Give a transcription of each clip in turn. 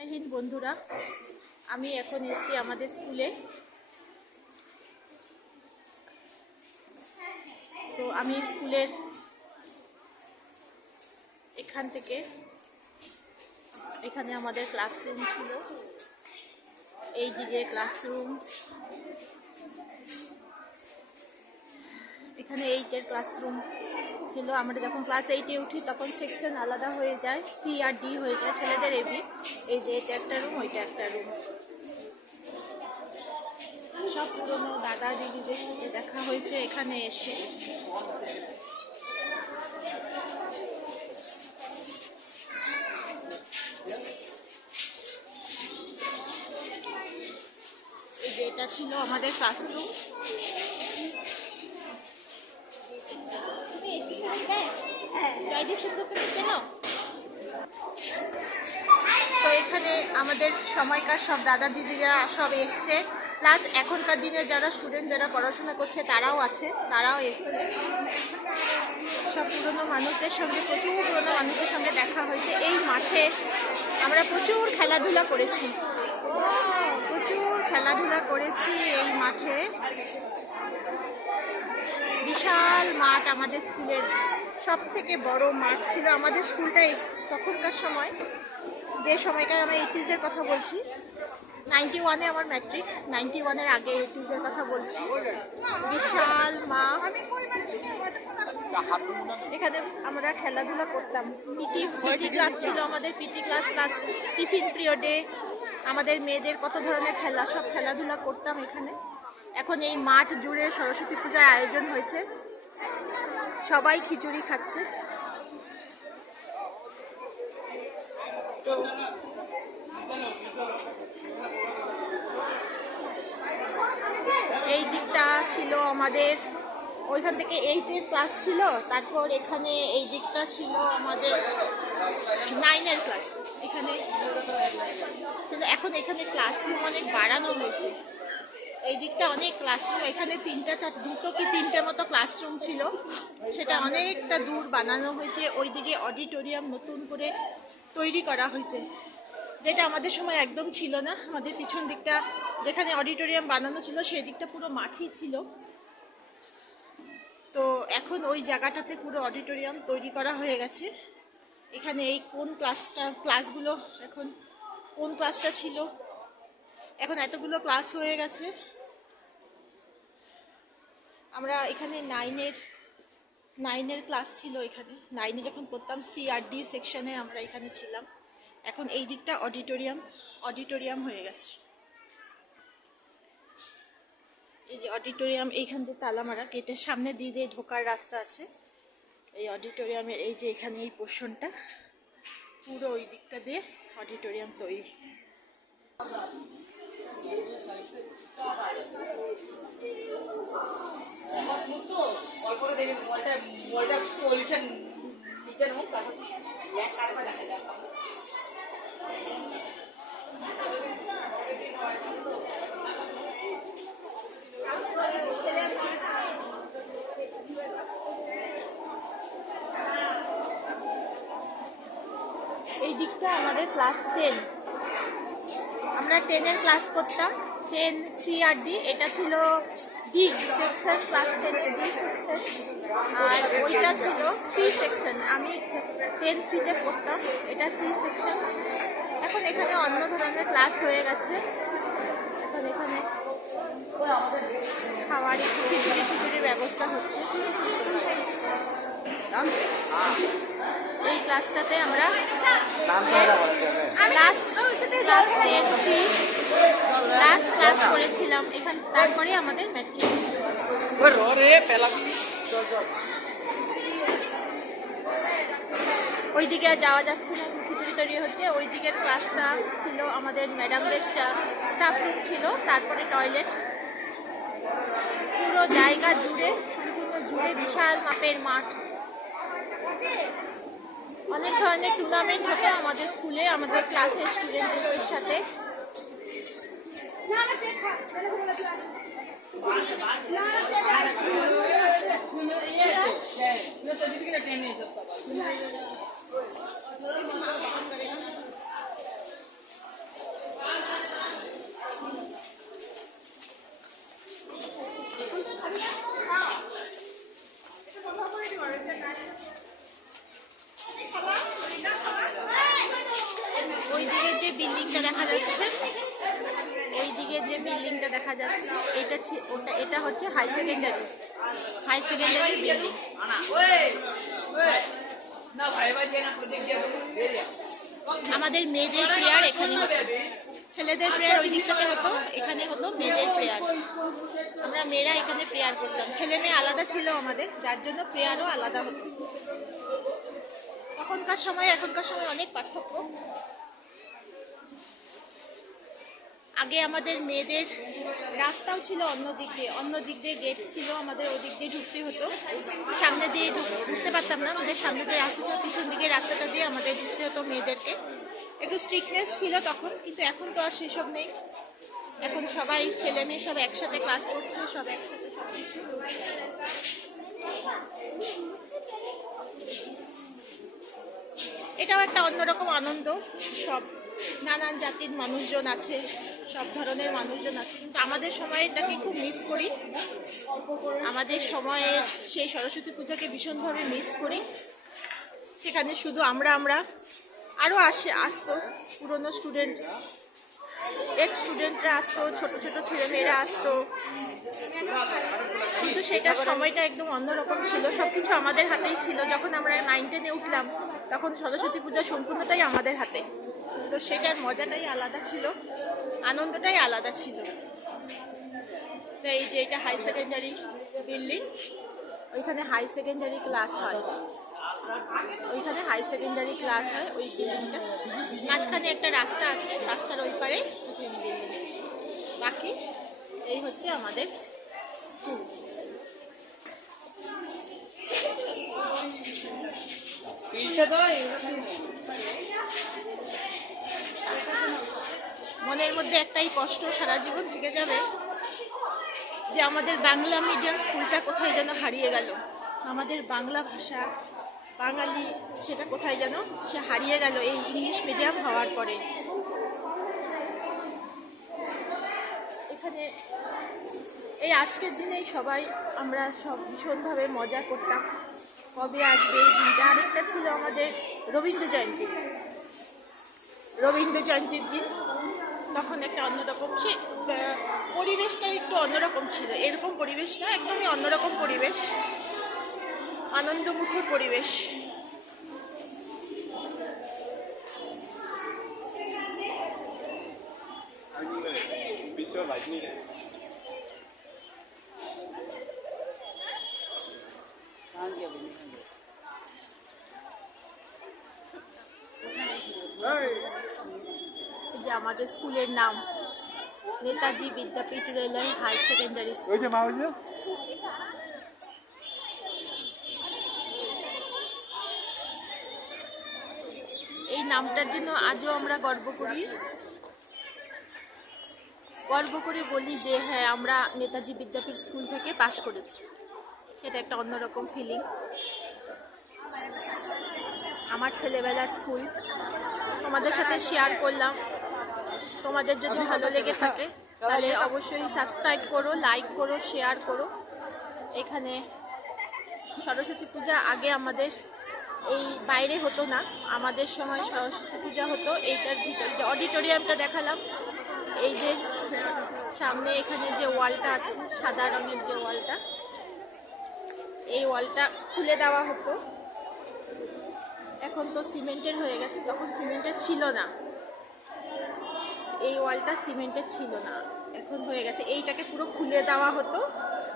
জয় হিন্দ বন্ধুরা, আমি এখন এসেছি আমাদের স্কুলে। তো আমি স্কুলের এখানে আমাদের ক্লাসরুম ছিল। এই দিকে ক্লাসরুম, এখানে 8-এর ক্লাসরুম ছিল। আমরা যখন ক্লাস 8-এ উঠি তখন সেকশন আলাদা হয়ে যায়, সি আর ডি হয়ে যায়, ছেলেদের এবি। এই যে এটা একটা রুম, ওইটা একটা রুম। সব পুরনো দাদা দিদিদের সাথে দেখা হয়েছে এখানে এসে। এই যে এটা ছিল আমাদের ক্লাসরুম। জয়দীপ সিদ্ধকে চেনো? তো এখানে আমাদের সময়কার সব দাদা দিদিরা সব এসছে, প্লাস এখনকার দিনে যারা স্টুডেন্ট যারা পড়াশোনা করছে তারাও আছে, তারাও এসছে। সব পুরনো মানুষদের সঙ্গে, প্রচুর পুরনো মানুষদের সঙ্গে দেখা হয়েছে। এই মাঠে আমরা প্রচুর খেলাধুলা করেছি, এই মাঠে। বিশাল মাঠ, আমাদের স্কুলের সব থেকে বড় মাঠ ছিল আমাদের স্কুলটা। তখনকার সময়, যে সময়কার আমরা 80s-এর কথা বলছি, 91-এ আমার ম্যাট্রিক, 91-এর আগে 80s-এর কথা বলছি। বিশাল মাঠ, এখানে আমরা খেলাধুলা করতাম। পিটি ক্লাস ছিল আমাদের, পিটি ক্লাস প্লাস টিফিন পিরিয়ডে আমাদের মেয়েদের কত ধরনের খেলা, সব খেলাধুলা করতাম এখানে। এখন এই মাঠ জুড়ে সরস্বতী পূজার আয়োজন হয়েছে, সবাই খিচুড়ি খাচ্ছে। তো এই দিকটা ছিল আমাদের, ওইখান থেকে 8-এর ক্লাস ছিল। তারপর এখানে এই দিকটা ছিল আমাদের 9-এর ক্লাস এখানে ছিল। এখন এখানে ক্লাসরুম অনেক বাড়ানো হয়েছে, এই দিকটা অনেক ক্লাসরুম। এখানে 2 কি 3টে মতো ক্লাসরুম ছিল, সেটা অনেকটা দূর বানানো হয়েছে। ওই দিকে অডিটোরিয়াম নতুন করে তৈরি করা হয়েছে, যেটা আমাদের সময় একদম ছিল না। আমাদের পিছন দিকটা যেখানে অডিটোরিয়াম বানানো ছিল সেই দিকটা পুরো মাঠই ছিল। তো এখন ওই জায়গাটাতে পুরো অডিটোরিয়াম তৈরি করা হয়ে গেছে। এখানে এই ক্লাসগুলো এখন কোন ক্লাসটা ছিল, এখন এতগুলো ক্লাস হয়ে গেছে। আমরা এখানে 9-এর ক্লাস ছিল। এখানে 9-এ যখন পড়তাম, সি আর ডি সেকশনে আমরা এখানে ছিলাম। এখন এই দিকটা অডিটোরিয়াম হয়ে গেছে। এই যে অডিটোরিয়াম, এইখান থেকে তালামারা গেটের সামনে দিয়ে ঢোকার রাস্তা আছে। এই অডিটোরিয়ামের এই যে এখানে এই পোর্শনটা পুরো ওই দিকটা দিয়ে অডিটোরিয়াম তৈরি। এই দিকটা আমাদের ক্লাস 10, আমরা 10-এর ক্লাস করতাম। 10 সি আর ডি, এটা ছিল ডি সেকশন, ক্লাস 10-এর ডি সেকশন, আর ওইটা ছিল সি সেকশন। আমি 10 সিতে পড়তাম, এটা সি সেকশন। এখন এখানে অন্য ধরনের ক্লাস হয়ে গেছে। এখন এখানে খাওয়ার একটু খিচুড়ির ব্যবস্থা হচ্ছে। এই ক্লাসটাতে আমরা লাস্ট ক্লাস করেছিলাম এখানে, তারপরে আমাদের ম্যাট্রিক ছিল। ওই দিকে আর যাওয়া যাচ্ছে না, খিচুড়ি তৈরি হচ্ছে। ওই দিকের ক্লাসটা ছিল আমাদের ম্যাডামদের স্টাফ রুম ছিল, তারপরে টয়লেট। পুরো জায়গা জুড়ে বিশাল মাপের মাঠ। অনেক ধরনের টুর্নামেন্ট হতো আমাদের স্কুলে, আমাদের ক্লাসের স্টুডেন্টদের সাথে। যে বিল্ডিংটা দেখা যাচ্ছে, ওই দিকে যে বিল্ডিংটা দেখা যাচ্ছে, এটা হচ্ছে হাই সেকেন্ডারি বিল্ডিং। আমাদের মেয়েদের প্রেয়ার এখানে হতো, ছেলেদের প্রেয়ার ওই দিকটাতে হতো, এখানে হতো মেয়েদের প্রেয়ার। আমরা মেয়েরা এখানে প্রেয়ার করতাম, ছেলে মেয়ে আলাদা ছিল আমাদের, যার জন্য প্রেয়ারও আলাদা হতো। এখনকার সময় অনেক পার্থক্য। আগে আমাদের মেয়েদের রাস্তাও ছিল অন্য দিক দিয়ে গেট ছিল, আমাদের ওদিক দিয়ে ঢুকতে হতো, সামনে দিয়ে ঢুকতে পারতাম না, আমাদের সামনে দিয়ে রাস্তা ছিল, পিছন দিকে রাস্তাটা দিয়ে আমাদের ঢুকতে হতো মেয়েদেরকে। একটু স্ট্রিক্টনেস ছিল তখন, কিন্তু এখন তো আর সেসব নেই। এখন সবাই ছেলে মেয়ে সব একসাথে ক্লাস করছে, সব একসাথে। এটাও একটা অন্যরকম আনন্দ, সব নানান জাতির মানুষজন আছে, সব ধরনের মানুষজন আছে, কিন্তু আমাদের সময়টাকে খুব মিস করি। আমাদের সময়ের সেই সরস্বতী পূজাকে ভীষণভাবে মিস করি। সেখানে শুধু আমরা আরও আসতো পুরনো স্টুডেন্টরা আসতো, ছোট ছোট ছেলেমেয়েরা আসতো, কিন্তু সেটার সময়টা একদম অন্যরকম ছিল। সব কিছু আমাদের হাতেই ছিল। যখন আমরা 9-10-এ উঠলাম তখন সরস্বতী পূজা সম্পূর্ণটাই আমাদের হাতে, তো সেটার মজাটাই আলাদা ছিল, আনন্দটাই আলাদা ছিল। তো এই যে এটা হাই সেকেন্ডারি বিল্ডিং, ওইখানে হাই সেকেন্ডারি ক্লাস হয়, ওই বিল্ডিংটা। মাঝখানে একটা রাস্তা আছে, রাস্তার ওই পারে বিল্ডিং। বাকি এই হচ্ছে আমাদের স্কুল। মনের মধ্যে একটাই কষ্ট সারা জীবন থেকে যাবে, যে আমাদের বাংলা মিডিয়াম স্কুলটা কোথায় যেন হারিয়ে গেল। আমাদের বাংলা ভাষা, বাঙালি, সেটা কোথায় যেন সে হারিয়ে গেল এই ইংলিশ মিডিয়াম হওয়ার পরে। এখানে এই আজকের দিনেই সবাই আমরা সব ভীষণভাবে মজা করতাম, কবে আসবে এই দিনটা। আরেকটা ছিল আমাদের রবীন্দ্র জয়ন্তীর দিন, তখন একটা অন্যরকম সে পরিবেশটা একটু অন্যরকম ছিল। এরকম পরিবেশ না, একদমই অন্যরকম পরিবেশ, আনন্দমুখর পরিবেশ। যে আমাদের স্কুলের নাম নেতাজি বিদ্যাপীঠ রেলওয়ে হাই সেকেন্ডারি স্কুল। এই নামটার জন্য আজও আমরা গর্ব করি বলি যে হ্যাঁ, আমরা নেতাজি বিদ্যাপীঠ স্কুল থেকে পাশ করেছি। সেটা একটা অন্যরকম ফিলিংস। আমার ছেলেবেলার স্কুল তোমাদের সাথে শেয়ার করলাম। তোমাদের যদি ভালো লেগে থাকে তাহলে অবশ্যই সাবস্ক্রাইব করো, লাইক করো, শেয়ার করো। এখানে সরস্বতী পূজা আগে আমাদের এই বাইরে হতো না, আমাদের সময় সরস্বতী পূজা হতো এইটার ভিতরে। যে অডিটোরিয়ামটা দেখালাম, এই যে সামনে এখানে যে ওয়ালটা আছে, সাদা রঙের যে ওয়ালটা, এই ওয়ালটা খুলে দেওয়া হতো। এখন তো সিমেন্টের হয়ে গেছে, তখন সিমেন্টের ছিল না, এই ওয়ালটা সিমেন্টের ছিল না, এখন হয়ে গেছে। এইটাকে পুরো খুলে দেওয়া হতো,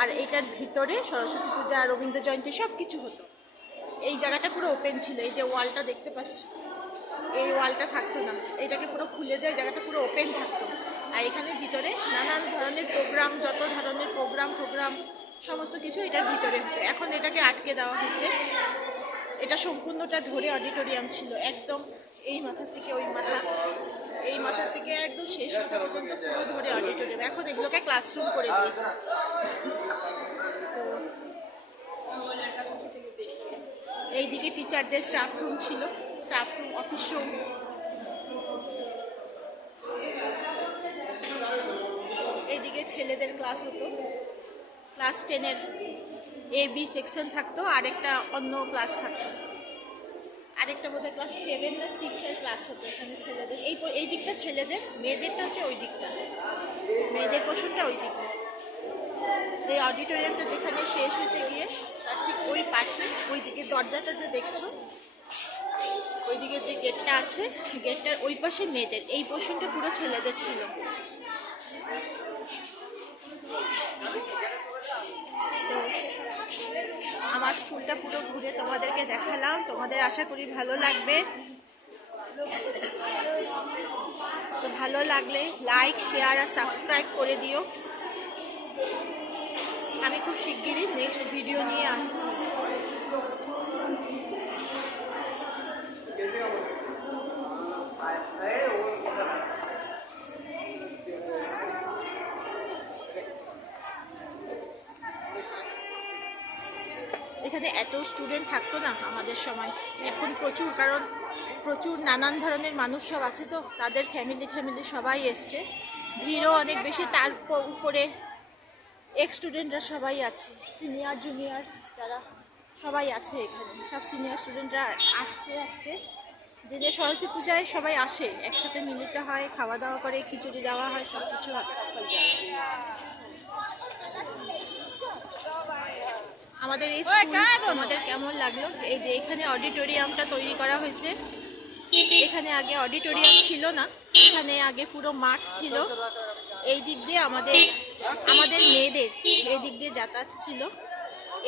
আর এইটার ভিতরে সরস্বতী পূজা, রবীন্দ্র জয়ন্তী সব কিছু হতো। এই জায়গাটা পুরো ওপেন ছিল, এই যে ওয়ালটা দেখতে পাচ্ছ, এই ওয়ালটা থাকতো না, এইটাকে পুরো খুলে দেয়, জায়গাটা পুরো ওপেন থাকতো। আর এখানে ভিতরে নানান ধরনের প্রোগ্রাম, যত ধরনের প্রোগ্রাম সমস্ত কিছু এটার ভিতরে হতো। এখন এটাকে আটকে দেওয়া হয়েছে। এটা সম্পূর্ণটা ধরে অডিটোরিয়াম ছিল, একদম এই মাথার থেকে ওই মাথা, এই মাথার থেকে একদম শেষ মাথা পর্যন্ত পুরো ধরে অডিটোরিয়াম। এখন এগুলোকে ক্লাসরুম করে দিয়েছে। এইদিকে টিচারদের স্টাফ রুম ছিল, অফিস রুম। এইদিকে ছেলেদের ক্লাস হতো, ক্লাস 10-এর A B সেকশন থাকতো, আর একটা অন্য ক্লাস থাকতো। আর আরেকটা বোধহয় ক্লাস 7 না 6 এর ক্লাস হতো এখানে ছেলেদের। এই দিকটা ছেলেদের, মেয়েদেরটা হচ্ছে ওই দিকটা, মেয়েদের পোর্শনটা ওই দিকটা। এই অডিটোরিয়ামটা যেখানে শেষ হয়েছে গিয়ে তার ঠিক ওই পাশে ওই দিকে দরজাটা যে দেখছো, ওইদিকে যে গেটটা আছে, গেটটার ওই পাশে মেয়েদের, এই পোর্শনটা পুরো ছেলেদের ছিল। আমার স্কুলটা পুরো ঘুরে তোমাদেরকে দেখালাম, তোমাদের আশা করি ভালো লাগবে। তো ভালো লাগলে লাইক, শেয়ার আর সাবস্ক্রাইব করে দিও। আমি খুব শিগগিরই নেক্সট ভিডিও নিয়ে আসছি। এখানে এত স্টুডেন্ট থাকতো না আমাদের সময়, এখন প্রচুর, কারণ প্রচুর নানান ধরনের মানুষ সব আছে, তো তাদের ফ্যামিলি সবাই এসছে, ভিড়ও অনেক বেশি। তার উপরে এক্স স্টুডেন্টরা সবাই আছে, সিনিয়র জুনিয়র যারা সবাই আছে এখানে, সব সিনিয়র স্টুডেন্টরা আসছে আজকে। দিনে সরস্বতী পূজায় সবাই আসে, একসাথে মিলিত হয়, খাওয়া দাওয়া করে, খিচুড়ি দেওয়া হয়, সব কিছু হয়। আমাদের এই স্কুল আমাদের কেমন লাগলো? এই যে এখানে অডিটোরিয়ামটা তৈরি করা হয়েছে, এখানে আগে অডিটোরিয়াম ছিল না, এখানে আগে পুরো মাঠ ছিল। এই দিক দিয়ে আমাদের মেয়েদের এই দিক দিয়ে যাতায়াত ছিল।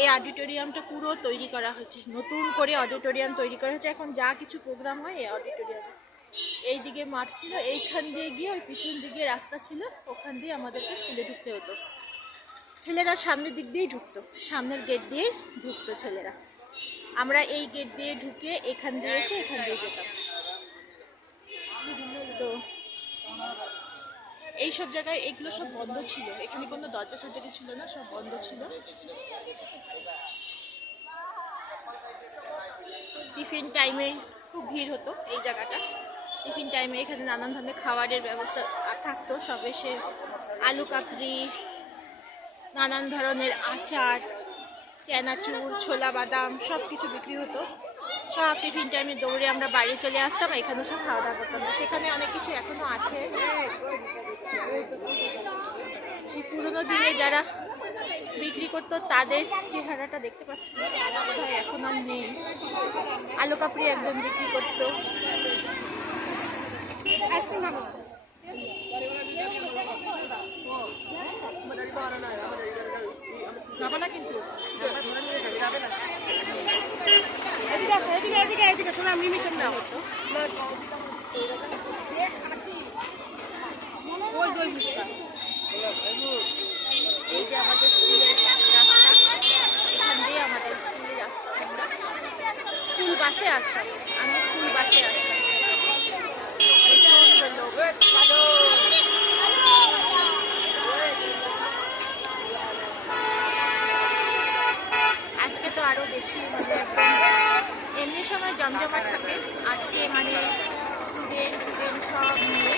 এই অডিটোরিয়ামটা পুরো তৈরি করা হয়েছে, নতুন করে অডিটোরিয়াম তৈরি করা হয়েছে। এখন যা কিছু প্রোগ্রাম হয় এই অডিটোরিয়ামে। এই দিকে মাঠ ছিল, এইখান দিয়ে গিয়ে ওই পিছন দিকে রাস্তা ছিল, ওখান দিয়ে আমাদেরকে স্কুলে ঢুকতে হতো। ছেলেরা সামনের দিক দিয়েই ঢুকতো, সামনের গেট দিয়েই ঢুকতো ছেলেরা। আমরা এই গেট দিয়ে ঢুকে এখান দিয়ে এসে এখান দিয়ে যেতাম। তো এই সব জায়গায় এগুলো সব বন্ধ ছিল, এখানে কোনো দরজা সজ্জা ছিল না, সব বন্ধ ছিল। টিফিন টাইমে খুব ভিড় হতো এই জায়গাটা। টিফিন টাইমে এখানে নানান ধরনের খাবারের ব্যবস্থা থাকতো, সব এসে আলু কাকড়ি, নানান ধরনের আচার, চানাচুর, ছোলা বাদাম সব কিছু বিক্রি হতো। সব টিফিন টাইমে দৌড়ে আমরা বাড়ি চলে আসতাম, এখানে সব খাওয়া দাওয়া করতাম। সেখানে অনেক কিছু এখনো আছে, সেই পুরোনো দিনে যারা বিক্রি করতো তাদের চেহারাটা দেখতে পাচ্ছি না, তারা বোধহয় এখন আর নেই। আলু কাপড়ি একজন বিক্রি করতো। কিন্তু শোনা মিমিশন না হতো। এই যে আমাদের স্কুলের রাস্তা, এখান দিয়ে আমাদের স্কুলের রাস্তা, আমরা স্কুল বাসে আসতাম, আমি স্কুল বাসে আসতাম। আজকে তো আরো বেশি, মানে এমনি সময় জমজমাট থাকে, আজকে মানে স্টুডেন্ট সব নিয়ে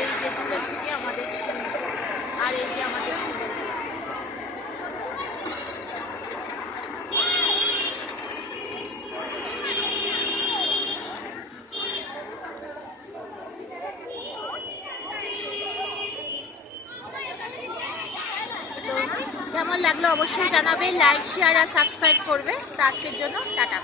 এই যে দূরের থেকে আমাদের স্কুল, আর এই যে আমাদের স্কুলের কেমন লাগলো অবশ্যই জানাবে, লাইক শেয়ার আর সাবস্ক্রাইব করবে। তো আজকের জন্য টাটা।